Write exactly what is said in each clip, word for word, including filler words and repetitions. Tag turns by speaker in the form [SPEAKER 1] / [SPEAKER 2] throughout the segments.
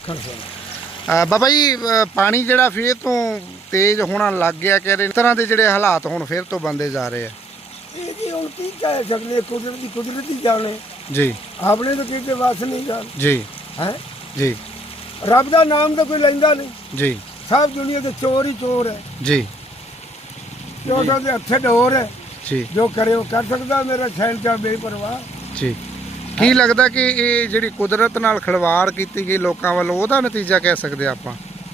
[SPEAKER 1] ਮੱਖਣ ਸਿੰਘ।
[SPEAKER 2] ਬਾਬਾ ਜੀ ਪਾਣੀ ਜਿਹੜਾ ਫਿਰ ਤੋਂ ਤੇਜ਼ ਹੋਣਾ ਲੱਗ ਗਿਆ, ਕਹਿ ਰਹੇ ਇਸ ਤਰ੍ਹਾਂ ਦੇ ਜਿਹੜੇ ਹਾਲਾਤ ਹੁਣ ਫਿਰ ਤੋਂ ਬੰਦੇ ਜਾ ਰਹੇ ਆ।
[SPEAKER 1] ਇਹ ਜੀ ਹੁਣ ਕੀ ਕਹਿ ਸਕਦੇ, ਕੁਦਰਤ ਦੀ ਕੁਦਰਤ ਹੀ ਜਾਣੇ
[SPEAKER 2] ਜੀ,
[SPEAKER 1] ਆਪਣੇ ਤਾਂ ਕਿਤੇ ਵਸ ਨਹੀਂ ਜਾਣ।
[SPEAKER 2] ਜੀ
[SPEAKER 1] ਹੈ
[SPEAKER 2] ਜੀ,
[SPEAKER 1] ਰੱਬ ਦਾ ਨਾਮ ਤਾਂ ਕੋਈ ਲੈਂਦਾ ਨਹੀਂ
[SPEAKER 2] ਜੀ,
[SPEAKER 1] ਸਭ ਦੁਨੀਆ ਦੇ ਚੋਰ ਹੀ ਚੋਰ ਹੈ।
[SPEAKER 2] ਜੀ
[SPEAKER 1] ਚੋਰਾਂ ਦੇ ਹੱਥੇ ਡੋਰ ਹੈ,
[SPEAKER 2] ਜੀ,
[SPEAKER 1] ਜੋ ਕਰੇ ਉਹ ਕਰ ਸਕਦਾ। ਮੇਰਾ ਸ਼ਹਿਨशाह ਬੇਪਰਵਾਹ।
[SPEAKER 2] ਜੀ। ਕੀ ਲੱਗਦਾ ਕਿ ਇਹ ਜਿਹੜੀ ਕੁਦਰਤ ਨਾਲ ਖਿਲਵਾੜ ਕੀਤੀ ਗਈ ਲੋਕਾਂ ਵੱਲੋਂ, ਉਹਦਾ ਨਤੀਜਾ ਕਹਿ ਸਕਦੇ ਆਪਾਂ?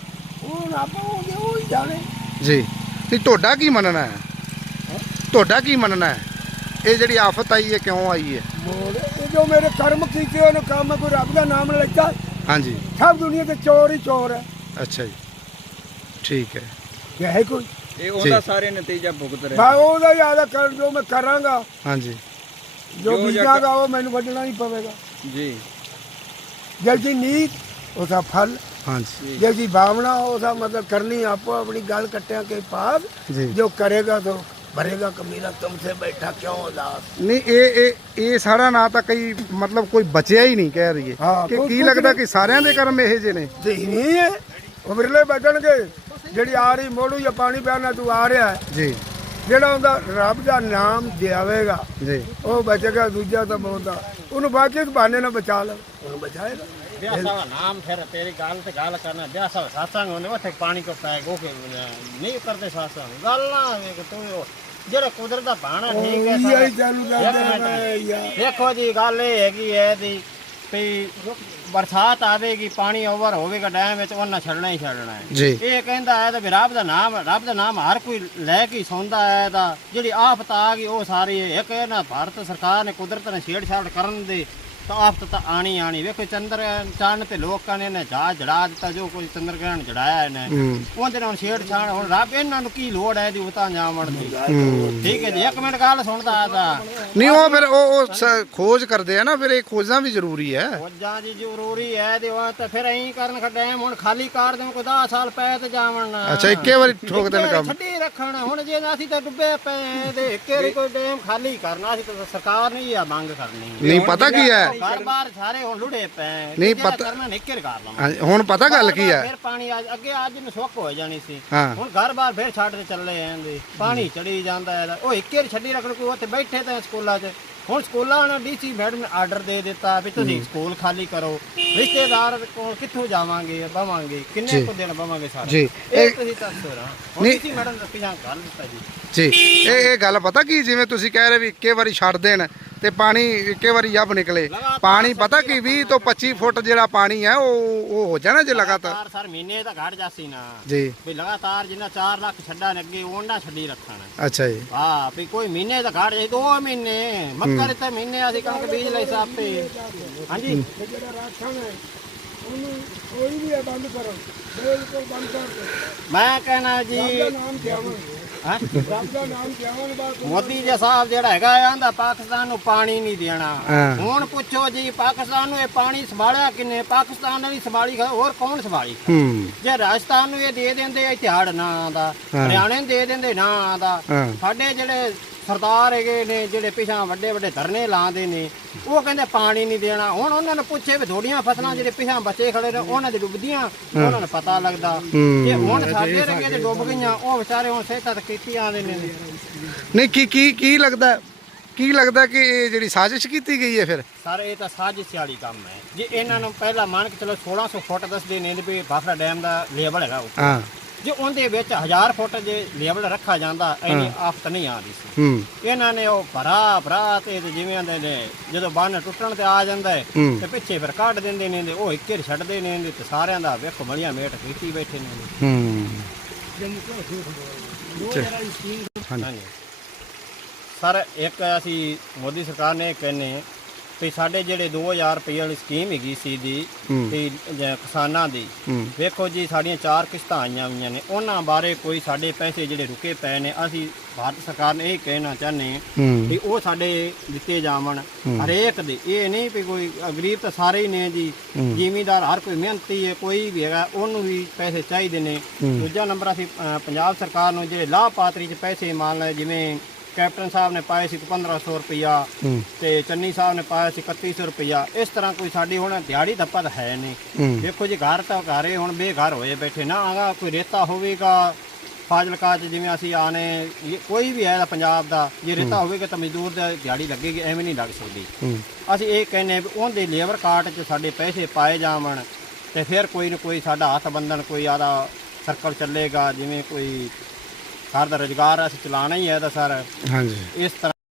[SPEAKER 1] ਉਹ ਆਪਾਂ ਉਹਦੇ ਉਹ ਹੀ ਜਾਣੇ।
[SPEAKER 2] ਜੀ, ਤੇ ਤੁਹਾਡਾ ਕੀ ਮੰਨਣਾ ਹੈ? ਤੁਹਾਡਾ ਕੀ ਮੰਨਣਾ ਹੈ ਇਹ ਜਿਹੜੀ ਆਫਤ ਆਈ ਹੈ ਕਿਉਂ ਆਈ ਹੈ?
[SPEAKER 1] ਮੋੜ ਇਹ ਜੋ ਮੇਰੇ ਕਰਮ ਕੀਤੇ ਉਹਨੂੰ ਕੰਮ ਕੋਈ ਰੱਬ ਦਾ ਨਾਮ ਲੈਂਦਾ।
[SPEAKER 2] ਹਾਂਜੀ,
[SPEAKER 1] ਸਭ ਦੁਨੀਆ ਦੇ ਚੋਰ ਹੀ ਚੋਰ ਹੈ।
[SPEAKER 2] ਅੱਛਾ ਜੀ, ਠੀਕ ਹੈ।
[SPEAKER 1] ਕਿ ਹੈ ਕੋਈ
[SPEAKER 3] ਇਹ ਉਹਦਾ ਸਾਰੇ ਨਤੀਜਾ ਭੁਗਤ ਰਿਹਾ।
[SPEAKER 1] ਬਾ ਉਹਦਾ ਯਾਦ ਕਰ ਜੋ ਮੈਂ ਕਰਾਂਗਾ,
[SPEAKER 2] ਹਾਂਜੀ,
[SPEAKER 1] ਜੋ ਬੀਜਾਂਗਾ ਉਹ ਮੈਨੂੰ ਵੱਢਣਾ ਹੀ ਪਵੇਗਾ।
[SPEAKER 3] ਜੀ,
[SPEAKER 1] ਜਲਦੀ ਨੀਤ ਉਹਦਾ ਫਲ,
[SPEAKER 2] ਹਾਂਜੀ,
[SPEAKER 1] ਜਲਦੀ ਭਾਵਨਾ ਉਹਦਾ मतलब करनी आपको अपनी गाल कट्टिया के पास।
[SPEAKER 2] जी।
[SPEAKER 1] जो करेगा तो भरेगा कमीना तुमसे बैठा क्यों उदास।
[SPEAKER 2] ਨਹੀਂ ਇਹ ਇਹ ਇਹ ਸਾਰਾ ਨਾ ਤਾਂ ਕਈ ਮਤਲਬ ਕੋਈ ਬਚਿਆ ਹੀ ਨਹੀਂ ਕਹਿ ਰਹੀਏ
[SPEAKER 1] ਹਾਂ,
[SPEAKER 2] ਕਿ
[SPEAKER 1] ਕੋਈ
[SPEAKER 2] ਕੀ
[SPEAKER 1] ਕੁਛ
[SPEAKER 2] ਲੱਗਦਾ
[SPEAKER 1] ਨਹੀਂ।
[SPEAKER 2] ਕਿ ਸਾਰਿਆਂ ਦੇ ਕਰਮ ਇਹੋ ਜਿਹੇ ਨੇ?
[SPEAKER 1] ਨਹੀਂ ਹੈ ਉਹ ਵਿਰਲੇ ਬਚਣਗੇ। ਜਿਹੜੀ ਆ ਰਹੀ ਮੋੜੂ ਜਾਂ ਪਾਣੀ ਪਿਆਣਾ ਤੂੰ ਆ ਰਿਹਾ ਹੈ,
[SPEAKER 2] ਜੀ,
[SPEAKER 1] ਜਿਹੜਾ ਉਹਦਾ ਰੱਬ ਦਾ ਨਾਮ ਜਾਵੇਗਾ
[SPEAKER 2] ਜੀ,
[SPEAKER 1] ਉਹ ਬਚੇਗਾ। ਦੂਜਾ ਤਾਂ ਬਹੁਤਾ ਉਹਨੂੰ ਬਾਕੀ ਬਹਾਨੇ ਨਾਲ ਬਚਾ ਲੈ, ਉਹਨੂੰ ਬਚਾਏਗਾ।
[SPEAKER 4] ਬਿਆਸਾ ਨਾਮ ਫਿਰ ਤੇਰੀ ਗੱਲ ਤੇ ਗੱਲ ਕਰਨਾ ਬਿਆਸਾ ਸਾਸਾਂਗ ਉਹਨੇ ਉੱਥੇ ਪਾਣੀ ਕੋ ਪੈ ਗੋ ਕੇ ਨਹੀਂ ਕਰਦੇ ਸਾਸਾਂਗ ਗੱਲ ਨਾ ਵੇਖ ਤੂੰ ਜਿਹੜਾ ਕੁਦਰਤ ਦਾ ਬਾਣਾ ਠੀਕ ਹੈ
[SPEAKER 1] ਇਹ ਹੀ ਚਾਲੂ ਕਰਦੇ ਯਾਰ।
[SPEAKER 4] ਦੇਖੋ ਜੀ ਗੱਲ ਇਹ ਹੈਗੀ ਹੈ ਦੀ ਵੀ ਬਰਸਾਤ ਆਵੇਗੀ, ਪਾਣੀ ਓਵਰ ਹੋਵੇਗਾ ਡੈਮ ਵਿੱਚ, ਉਹਨਾਂ ਛੱਡਣਾ ਹੀ ਛੱਡਣਾ ਹੈ।
[SPEAKER 2] ਜੀ,
[SPEAKER 4] ਇਹ ਕਹਿੰਦਾ ਹੈ ਤਾਂ ਵੀ ਰੱਬ ਦਾ ਨਾਮ ਰੱਬ ਦਾ ਨਾਮ ਹਰ ਕੋਈ ਲੈ ਕੇ ਸੌਂਦਾ ਹੈ। ਤਾਂ ਜਿਹੜੀ ਆਫਤ ਆ ਗਈ ਉਹ ਸਾਰੀ ਇੱਕ ਇਹ ਨਾ ਭਾਰਤ ਸਰਕਾਰ ਨੇ ਕੁਦਰਤ ਨੇ ਛੇੜਛਾੜ ਕਰਨ ਦੇ ਤਾਂ ਆਫਤ ਤਾਂ ਆਣੀ ਆਣੀ। ਵੇਖੋ ਚੰਦਰ ਚੰਨ ਤੇ ਲੋਕਾਂ ਨੇ ਇਹਨੇ ਜਹਾਜ਼ ਜੜਾ ਦਿੱਤਾ, ਜੋ ਕੋਈ ਚੰਦਰ ਗ੍ਰਹਿਣ ਜੜਾਇਆ ਇਹਨੇ, ਉਹਦੇ ਨਾਲ ਛੇੜਛਾੜ। ਹੁਣ ਰੱਬ ਇਹਨਾਂ ਨੂੰ ਕੀ ਲੋੜ ਹੈ ਇਹਦੀ ਉਤਾਂ ਜਾਵਣ ਦੀ? ਠੀਕ ਹੈ ਜੀ, ਇੱਕ ਮਿੰਟ ਗੱਲ ਸੁਣਦਾ ਆਦਾ
[SPEAKER 2] ਨਹੀਂ ਉਹ ਫਿਰ ਉਹ ਉਹ ਸ- ਖੋਜ ਕਰਦੇ ਆ ਨਾ, ਫਿਰ ਇਹ ਖੋਜਾਂ ਵੀ ਜ਼ਰੂਰੀ ਹੈ।
[SPEAKER 4] ਖੋਜਾਂ ਜੀ ਜ਼ਰੂਰੀ ਹੈ ਤੇ ਉਹ ਤਾਂ ਫਿਰ ਐਂ ਕਰਨ ਖੱਡੈਮ ਹੁਣ ਖਾਲੀ ਕਰ ਦੇਣ ਕੋਈ ਦਸ ਸਾਲ ਪੈ ਤੇ ਜਾਵਣ ਨਾ।
[SPEAKER 2] ਅੱਛਾ, ਇੱਕੇ ਵਾਰੀ ਠੋਕ ਦੇਣ ਕੰਮ।
[SPEAKER 4] ਛੱਡੀ ਰੱਖਣ ਹੁਣ ਜੇ ਅਸੀਂ ਤਾਂ ਡੁੱਬੇ ਪਏ ਤੇ ਇੱਕ ਵਾਰੀ ਕੋਈ ਡੈਮ ਖਾਲੀ ਕਰਨਾ ਅਸੀਂ ਤਾਂ ਸਰਕਾਰ ਨਹੀਂ ਆ ਮੰਗ ਕਰਨੀ।
[SPEAKER 2] ਨਹੀਂ ਪਤਾ ਕੀ ਹੈ,
[SPEAKER 4] ਘਰ ਬਾਰ ਸਾਰੇ ਹੁਣ ਲੁੜੇ ਪਏ
[SPEAKER 2] ਨਹੀਂ
[SPEAKER 4] ਜਿਹੜਾ
[SPEAKER 2] ਪਤਾ-
[SPEAKER 4] ਕਰਨਾ ਨਿੱਕਰ ਕਰ ਲਵਾਂ।
[SPEAKER 2] ਹਾਂਜੀ, ਹੁਣ ਪਤਾ ਗੱਲ ਕੀ ਹੈ?
[SPEAKER 4] ਫਿਰ ਪਾਣੀ ਅੱਜ ਅੱਗੇ ਅੱਜ ਨੂੰ ਸੁੱਕ ਹੋ ਜਾਣੀ ਸੀ,
[SPEAKER 2] ਹਾਂ।
[SPEAKER 4] ਹੁਣ ਘਰ ਬਾਰ ਫਿਰ ਛੱਡ ਤੇ ਚੱਲੇ ਜਾਂਦੇ, ਪਾਣੀ ਚੜੀ ਜਾਂਦਾ ਹੈ। ਉਹ ਇੱਕ ਵਾਰੀ ਛੱਡੀ ਰੱਖਣ ਕੋਈ ਉੱਥੇ ਬੈਠੇ ਤਾਂ ਸਕੂਲਾਂ 'ਚ। ਹੁਣ ਸਕੂਲਾਂ ਨੇ ਡੀਸੀ ਮੈਡਮ ਨੇ ਆਰਡਰ ਦੇ ਦਿੱਤਾ ਵੀ ਤੁਸੀਂ ਸਕੂਲ ਖਾਲੀ ਕਰੋ। ਰਿਸ਼ਤੇਦਾਰ ਕੋਲ ਕਿੱਥੋਂ ਜਾਵਾਂਗੇ ਬਵਾਂਗੇ, ਕਿੰਨੇ ਕੁ ਦਿਨ ਬਵਾਂਗੇ ਸਾਰੇ?
[SPEAKER 2] ਜੀ,
[SPEAKER 4] ਇਹ
[SPEAKER 2] ਇਹ-
[SPEAKER 4] ਤੁਸੀਂ ਦੱਸੋ ਨਾ। ਹੁਣ
[SPEAKER 2] ਨਹੀਂ।
[SPEAKER 4] ਡੀਸੀ ਮੈਡਮ ਨੇ ਪਿਛਾਂ ਕਰ ਦਿੱਤਾ ਜੀ।
[SPEAKER 2] ਜੀ, ਇਹ ਇਹ ਗੱਲ ਪਤਾ ਕੀ, ਜਿਵੇਂ ਤੁਸੀਂ ਕਹਿ ਰਹੇ ਵੀ ਇੱਕੇ ਵਾਰੀ ਛੱਡ ਦੇਣ ਤੇ ਪਾਣੀ ਇੱਕੇ ਵਾਰੀ ਜੱਬ ਨਿਕਲੇ। ਪਾਣੀ ਪਤਾ ਕੀ ਵੀਹ ਤੋਂ ਪੱਚੀ ਫੁੱਟ ਜਿਹੜਾ ਪਾਣੀ ਹੈ ਉਹ ਉਹ ਹੋ ਜਾਣਾ ਜੇ ਲਗਾਤਾਰ।
[SPEAKER 4] ਸਰ ਮਹੀਨੇ ਤਾਂ ਘਟ ਜਾਸੀ ਨਾ
[SPEAKER 2] ਜੀ,
[SPEAKER 4] ਵੀ ਲਗਾਤਾਰ ਜਿੰਨਾ ਚਾਰ ਲੱਖ ਛੱਡਾ ਨੇ ਅੱਗੇ ਉਹਨਾਂ ਛੱਡੀ ਰੱਖਣਾ।
[SPEAKER 2] ਅੱਛਾ ਜੀ,
[SPEAKER 4] ਹਾਂ ਵੀ ਕੋਈ ਮਹੀਨੇ ਤਾਂ ਘਟ ਜਾਏ, ਦੋ ਮਹੀਨੇ ਮੱਕਰ ਤੇ ਮਹੀਨੇ ਅਸੀਂ ਕਣਕ ਬੀਜ ਲਈ ਸਾਪੇ। ਹਾਂਜੀ,
[SPEAKER 1] ਜਿਹੜਾ ਰਾਸ਼ਨ ਹੈ ਉਹਨੂੰ ਕੋਈ ਵੀ ਹੈ ਬੰਦ ਕਰੋ, ਬਿਲਕੁਲ ਬੰਦ ਕਰ ਦਿਓ।
[SPEAKER 4] ਮੈਂ ਕਹਿਣਾ ਜੀ
[SPEAKER 1] ਰੱਬ ਦਾ ਨਾਮ ਜਾਵਣ,
[SPEAKER 4] ਹੈਂ?
[SPEAKER 1] ਰੱਬ ਦਾ ਨਾਮ ਜਾਵਣ ਬਾਅਦ
[SPEAKER 4] ਮੋਦੀ ਜੀ ਸਾਹਿਬ ਜਿਹੜਾ ਹੈਗਾ ਆਂਦਾ ਪਾਕਿਸਤਾਨ ਨੂੰ ਪਾਣੀ ਨਹੀਂ ਦੇਣਾ।
[SPEAKER 2] ਹਾਂ।
[SPEAKER 4] ਹੁਣ ਪੁੱਛੋ ਜੀ ਪਾਕਿਸਤਾਨ ਨੂੰ ਇਹ ਪਾਣੀ ਸੰਭਾਲਿਆ ਕਿੰਨੇ? ਪਾਕਿਸਤਾਨ ਨੇ ਵੀ ਸੰਭਾਲੀ ਖੜਾ, ਹੋਰ ਕੌਣ ਸੰਭਾਲੀ ਖੜਾ?
[SPEAKER 2] ਹੂੰ,
[SPEAKER 4] ਜੇ ਰਾਜਸਥਾਨ ਨੂੰ ਇਹ ਦੇ ਦਿੰਦੇ ਇੱਥੇ ਹੜ ਨਾ ਆਂਦਾ, ਹਰਿਆਣੇ ਨੂੰ ਦੇ ਦਿੰਦੇ ਨਾ ਆਂਦਾ।
[SPEAKER 2] ਹਾਂ।
[SPEAKER 4] ਸਾਡੇ ਜਿਹੜੇ ਸਰਦਾਰ ਹੈਗੇ ਨੇ ਜਿਹੜੇ ਪਿਛਾਂ ਵੱਡੇ ਵੱਡੇ ਧਰਨੇ ਲਾਉਂਦੇ ਨੇ, ਉਹ ਕਹਿੰਦੇ ਪਾਣੀ ਨਹੀਂ ਦੇਣਾ। ਹੁਣ ਉਹਨਾਂ ਨੂੰ ਪੁੱਛੇ ਵੀ ਥੋੜੀਆਂ ਫਸਲਾਂ ਜਿਹੜੇ ਪਿਛਾਂ ਬੱਚੇ ਖੜੇ ਨੇ ਉਹਨਾਂ ਦੀ ਡੁੱਬਦੀਆਂ, ਉਹਨਾਂ ਨੂੰ ਪਤਾ ਲੱਗਦਾ। ਜੇ ਹੁਣ ਸਾਡੇ ਰੰਗੇ ਤੇ ਡੁੱਬ ਗਈਆਂ, ਉਹ ਵਿਚਾਰੇ ਹੁਣ ਸਿਹਤਾਂ ਤਾਂ ਕੀਤੀ ਆਉਂਦੇ ਨੇ।
[SPEAKER 2] ਨਹੀਂ ਕੀ ਕੀ ਕੀ ਲੱਗਦਾ ਕੀ ਲੱਗਦਾ ਕਿ ਇਹ ਜਿਹੜੀ ਸਾਜ਼ਿਸ਼ ਕੀਤੀ ਗਈ ਹੈ ਫਿਰ?
[SPEAKER 4] ਸਰ ਇਹ ਤਾਂ ਸਾਜ਼ਿਸ਼ ਵਾਲੀ ਕੰਮ ਹੈ ਜੀ। ਇਹਨਾਂ ਨੂੰ ਪਹਿਲਾਂ ਮੰਨ ਕੇ ਚਲੋ ਸੋਲਾਂ ਸੌ ਫੁੱਟ ਦੱਸਦੇ ਨੇ ਵੀ ਭਾਖੜਾ ਡੈਮ ਦਾ ਲੈਵਲ ਹੈਗਾ ਉੱਪਰ।
[SPEAKER 2] ਹਾਂ,
[SPEAKER 4] ਜੇ ਉਹਦੇ ਵਿੱਚ ਹਜ਼ਾਰ ਫੁੱਟ ਜੇ ਲੈਵਲ ਰੱਖਾ ਜਾਂਦਾ ਇੰਨੀ ਆਫਤ ਨਹੀਂ ਆਉਂਦੀ ਸੀ।
[SPEAKER 2] ਹੂੰ,
[SPEAKER 4] ਇਹਨਾਂ ਨੇ ਉਹ ਭਰਾ ਭਰਾ ਤੇ ਜਿਵੇਂ ਆਂਦੇ ਨੇ ਜਦੋਂ ਬੰਨ ਟੁੱਟਣ ਤੇ ਆ ਜਾਂਦਾ ਹੈ
[SPEAKER 2] ਹੂੰ।
[SPEAKER 4] ਤੇ ਪਿੱਛੇ ਫਿਰ ਕੱਢ ਦਿੰਦੇ ਨੇ ਤੇ ਉਹ ਇੱਕੇ ਛੱਡਦੇ ਨੇ ਤੇ ਸਾਰਿਆਂ ਦਾ ਵੇਖੋ ਬੜੀਆਂ ਮੇਟ ਕੀਤੀ ਬੈਠੇ ਨੇ।
[SPEAKER 2] ਹੂੰ,
[SPEAKER 4] ਹਾਂਜੀ ਸਰ, ਇੱਕ ਅਸੀਂ ਮੋਦੀ ਸਰਕਾਰ ਨੇ ਕਹਿੰਨੇ ਵੀ ਸਾਡੇ ਜਿਹੜੇ ਦੋ ਹਜ਼ਾਰ ਰੁਪਏ ਵਾਲੀ ਸਕੀਮ ਹੈਗੀ ਸੀ ਦੀ ਤੇ ਜ- ਕਿਸਾਨਾਂ ਦੀ, ਵੇਖੋ ਜੀ ਸਾਡੀਆਂ ਚਾਰ ਕਿਸ਼ਤਾਂ ਆਈਆਂ ਹੋਈਆਂ ਨੇ, ਉਹਨਾਂ ਬਾਰੇ ਕੋਈ ਸਾਡੇ ਪੈਸੇ ਜਿਹੜੇ ਰੁਕੇ ਪਏ ਨੇ, ਅਸੀਂ ਭਾਰਤ ਸਰਕਾਰ ਨੇ ਇਹ ਕਹਿਣਾ ਚਾਹੁੰਦੇ ਵੀ ਉਹ ਸਾਡੇ ਦਿੱਤੇ ਜਾਵਣ ਹਰੇਕ ਦੇ। ਇਹ ਨਹੀਂ ਵੀ ਕੋਈ ਗਰੀਬ ਤਾਂ ਸਾਰੇ ਹੀ ਨੇ ਜੀ, ਜ਼ਿਮੀਂਦਾਰ ਹਰ ਕੋਈ ਮਿਹਨਤੀ ਹੈ, ਕੋਈ ਵੀ ਹੈਗਾ ਉਹਨੂੰ ਵੀ ਪੈਸੇ ਚਾਹੀਦੇ ਨੇ। ਦੂਜਾ ਨੰਬਰ ਅਸੀਂ ਅ, ਪੰਜਾਬ ਸਰਕਾਰ ਨੂੰ ਜਿਹੜੇ ਲਾਭਪਾਤਰੀ 'ਚ ਪੈਸੇ ਮੰਨ ਲਏ, ਜਿਵੇਂ ਕੈਪਟਨ ਸਾਹਿਬ ਨੇ ਪਾਏ ਸੀ ਪੰਦਰਾਂ ਸੌ ਰੁਪਈਆ
[SPEAKER 2] ਹੂੰ
[SPEAKER 4] ਤੇ ਚੰਨੀ ਸਾਹਿਬ ਨੇ ਪਾਇਆ ਸੀ ਇਕੱਤੀ ਸੌ ਰੁਪਈਆ। ਇਸ ਤਰ੍ਹਾਂ ਕੋਈ ਸਾਡੀ ਹੁਣ ਦਿਹਾੜੀ ਧੱਪਾ ਤਾਂ ਹੈ ਨਹੀਂ।
[SPEAKER 2] ਹੂੰ
[SPEAKER 4] ਦੇਖੋ ਜੀ ਘਰ ਤਾਂ ਘਰ ਹੀ ਹੁਣ ਬੇਘਰ ਹੋਏ ਬੈਠੇ ਨਾ। ਆਗਾ ਕੋਈ ਰੇਤਾ ਹੋਵੇਗਾ ਫਾਜ਼ਿਲਕਾ 'ਚ ਜਿਵੇਂ ਅਸੀਂ ਆਨੇ ਕੋਈ ਵੀ ਹੈ ਪੰਜਾਬ ਦਾ, ਜੇ ਰੇਤਾ ਹੋਵੇਗਾ ਤਾਂ ਮਜ਼ਦੂਰ ਦੀ ਦਿਹਾੜੀ ਲੱਗੇਗੀ, ਐਵੇਂ ਨਹੀਂ ਲੱਗ ਸਕਦੀ।
[SPEAKER 2] ਹੂੰ
[SPEAKER 4] ਅਸੀਂ ਇਹ ਕਹਿੰਦੇ ਵੀ ਉਹਦੇ ਲੇਬਰ ਕਾਰਡ 'ਚ ਸਾਡੇ ਪੈਸੇ ਪਾਏ ਜਾਵਣ ਤੇ ਫਿਰ ਕੋਈ ਨਾ ਕੋਈ ਸਾਡਾ ਹੱਥ ਬੰਧਨ ਕੋਈ ਆਦਾ ਸਰਕਲ ਚੱਲੇਗਾ। ਜਿਵੇਂ ਕੋਈ ਘਰ ਦਾ ਰੁਜ਼ਗਾਰ ਅਸੀਂ ਚਲਾਉਣਾ ਹੀ ਹੈ ਤਾਂ ਸਰ
[SPEAKER 2] ਹਾਂਜੀ
[SPEAKER 4] ਇਸ ਤਰ੍ਹਾਂ